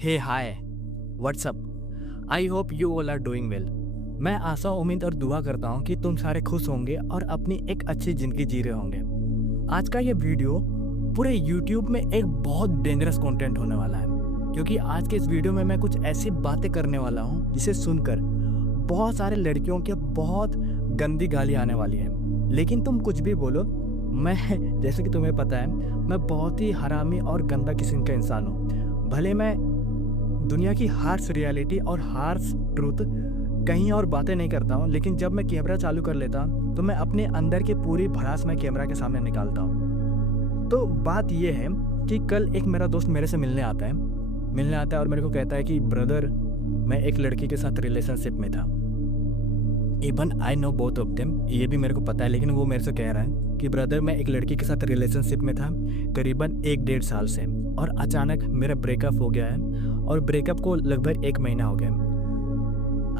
Hey hi what's up. I hope you all are doing well. मैं आशा उम्मीद और दुआ करता हूँ कि तुम सारे खुश होंगे और अपनी एक अच्छी ज़िंदगी जी रहे होंगे। आज का ये वीडियो पूरे यूट्यूब में एक बहुत डेंजरस कंटेंट होने वाला है, क्योंकि आज के इस वीडियो में मैं कुछ ऐसी बातें करने वाला हूँ जिसे सुनकर बहुत सारे लड़कियों के बहुत गंदी गाली आने वाली है। लेकिन तुम कुछ भी बोलो, मैं जैसे कि तुम्हें पता है मैं बहुत ही हरामी और गंदा किस्म का इंसान हूँ। भले मैं दुनिया की हार्श रियलिटी और हार्श ट्रूथ कहीं और बातें नहीं करता हूँ, लेकिन जब मैं कैमरा चालू कर लेता हूँ तो मैं अपने अंदर की पूरी भड़ास मैं कैमरा के सामने निकालता हूँ। तो बात यह है कि कल एक मेरा दोस्त मेरे से मिलने आता है और मेरे को कहता है कि ब्रदर, मैं एक लड़की के साथ रिलेशनशिप में था। Even I know both of them, ये भी मेरे को पता है, लेकिन वो मेरे से कह रहा है कि ब्रदर मैं एक लड़की के साथ रिलेशनशिप में था करीबन 1-1.5 साल से, और अचानक मेरा ब्रेकअप हो गया है और ब्रेकअप को लगभग 1 महीना हो गया।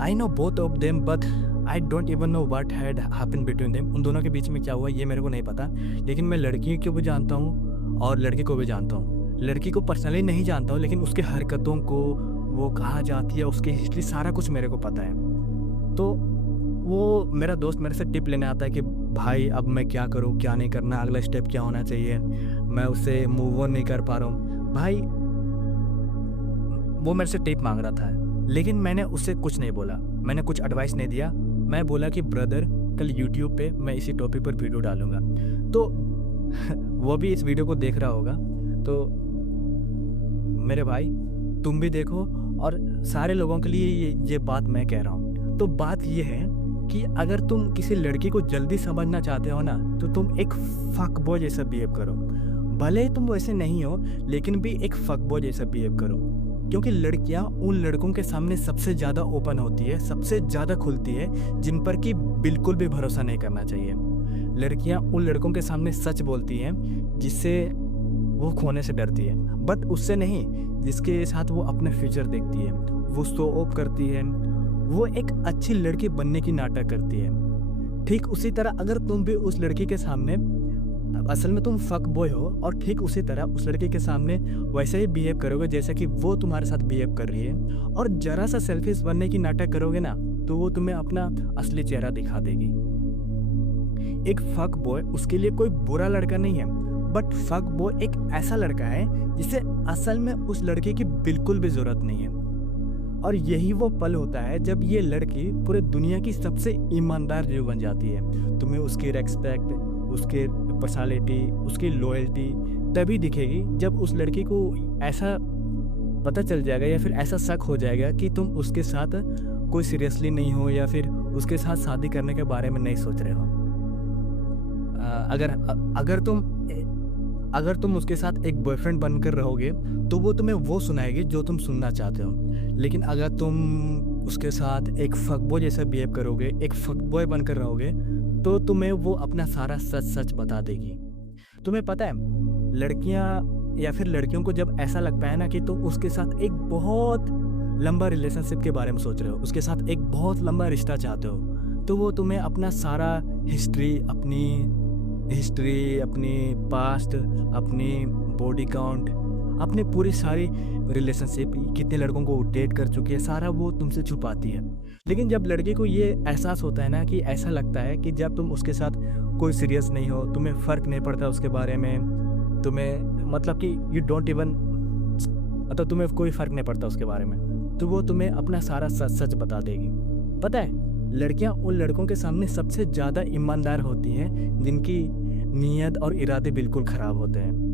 I know both of them but I don't even know what had happened between them. उन दोनों के बीच में क्या हुआ ये मेरे को नहीं पता, लेकिन मैं लड़की को भी जानता हूँ और लड़के को भी जानता हूँ। लड़की को पर्सनली नहीं जानता हूँ, लेकिन उसके हरकतों को, वो कहाँ जाती है, उसकी हिस्ट्री, सारा कुछ मेरे को पता है। तो वो मेरा दोस्त मेरे से टिप लेने आता है कि भाई अब मैं क्या करूँ, क्या नहीं करना, अगला स्टेप क्या होना चाहिए, मैं उससे मूव ऑन नहीं कर पा रहा हूँ। भाई वो मेरे से टिप मांग रहा था, लेकिन मैंने उससे कुछ नहीं बोला, मैंने कुछ एडवाइस नहीं दिया। मैं बोला कि ब्रदर कल यूट्यूब पे मैं इसी टॉपिक पर वीडियो डालूंगा, तो वो भी इस वीडियो को देख रहा होगा। तो मेरे भाई तुम भी देखो, और सारे लोगों के लिए ये बात मैं कह रहा हूँ। तो बात ये है कि अगर तुम किसी लड़की को जल्दी समझना चाहते हो ना, तो तुम एक फक बॉय जैसा बिहेव करो। भले तुम वैसे नहीं हो, लेकिन भी एक फक बॉय जैसा बिहेव करो, क्योंकि लड़कियां उन लड़कों के सामने सबसे ज़्यादा ओपन होती है, सबसे ज़्यादा खुलती है, जिन पर कि बिल्कुल भी भरोसा नहीं करना चाहिए। लड़कियां उन लड़कों के सामने सच बोलती हैं जिससे वो खोने से डरती है, बट उससे नहीं जिसके साथ वो अपने फ्यूचर देखती है। वो शो ऑफ करती है, वो एक अच्छी लड़की बनने की नाटक करती है। ठीक उसी तरह अगर तुम भी उस लड़की के सामने, असल में तुम फक बॉय हो, और ठीक उसी तरह उस लड़की के सामने वैसे ही बिहेव करोगे जैसे कि वो तुम्हारे साथ बिहेव कर रही है, और जरा सा सेल्फिश बनने की नाटक करोगे ना, तो वो तुम्हें अपना असली चेहरा दिखा देगी। एक फक बॉय उसके लिए कोई बुरा लड़का नहीं है, बट फक बॉय एक ऐसा लड़का है जिसे असल में उस लड़की की बिल्कुल भी जरूरत नहीं है। और यही वो पल होता है जब ये लड़की पूरे दुनिया की सबसे ईमानदार जीव बन जाती है। तुम्हें उसकी रेस्पेक्ट, उसके पर्सनालिटी, उसकी लॉयल्टी तभी दिखेगी जब उस लड़की को ऐसा पता चल जाएगा या फिर ऐसा शक हो जाएगा कि तुम उसके साथ कोई सीरियसली नहीं हो, या फिर उसके साथ शादी करने के बारे में नहीं सोच रहे हो। अगर तुम उसके साथ एक बॉयफ्रेंड बनकर रहोगे तो वो तुम्हें वो सुनाएगी जो तुम सुनना चाहते हो। लेकिन अगर तुम उसके साथ एक फकबॉय जैसा बिहेव करोगे, एक फकबॉय बनकर रहोगे, तो तुम्हें वो अपना सारा सच सच बता देगी। तुम्हें पता है, लड़कियां या फिर लड़कियों को जब ऐसा लगता है ना कि तुम उसके साथ एक बहुत लंबा रिलेशनशिप के बारे में सोच रहे हो, उसके साथ एक बहुत लंबा रिश्ता चाहते हो, तो वो तुम्हें अपना सारा हिस्ट्री, अपनी पास्ट, अपनी बॉडी काउंट, अपनी पूरी सारी रिलेशनशिप, कितने लड़कों को डेट कर चुकी है, सारा वो तुमसे छुपाती है। लेकिन जब लड़की को ये एहसास होता है ना, कि ऐसा लगता है कि जब तुम उसके साथ कोई सीरियस नहीं हो, तुम्हें फ़र्क नहीं पड़ता उसके बारे में, तुम्हें मतलब कि यू डोंट इवन, मतलब तुम्हें कोई फ़र्क नहीं पड़ता उसके बारे में, तो वो तुम्हें अपना सारा सच सच बता देगी। पता है, लड़कियां उन लड़कों के सामने सबसे ज़्यादा ईमानदार होती हैं जिनकी नीयत और इरादे बिल्कुल ख़राब होते हैं।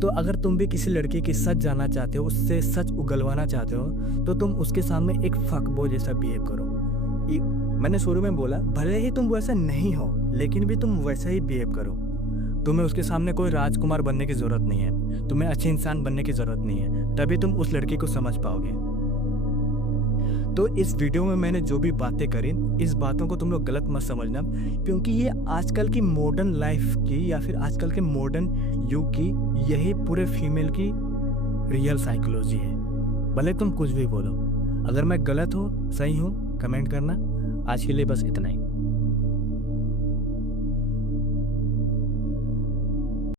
तो अगर तुम भी किसी लड़की की सच जानना चाहते हो, उससे सच उगलवाना चाहते हो, तो तुम उसके सामने एक फकबॉय जैसा बिहेव करो। मैंने शुरू में बोला, भले ही तुम वैसा नहीं हो, लेकिन भी तुम वैसा ही बिहेव करो। तुम्हें उसके सामने कोई राजकुमार बनने की ज़रूरत नहीं है, तुम्हें अच्छे इंसान बनने की ज़रूरत नहीं है, तभी तुम उस लड़की को समझ पाओगे। तो इस वीडियो में मैंने जो भी बातें करी, इस बातों को तुम लोग गलत मत समझना, क्योंकि ये आजकल की मॉडर्न लाइफ की या फिर आजकल के मॉडर्न युग की यही पूरे फीमेल की रियल साइकोलॉजी है। भले तुम कुछ भी बोलो, अगर मैं गलत हूँ, सही हूँ, कमेंट करना। आज के लिए बस इतना ही।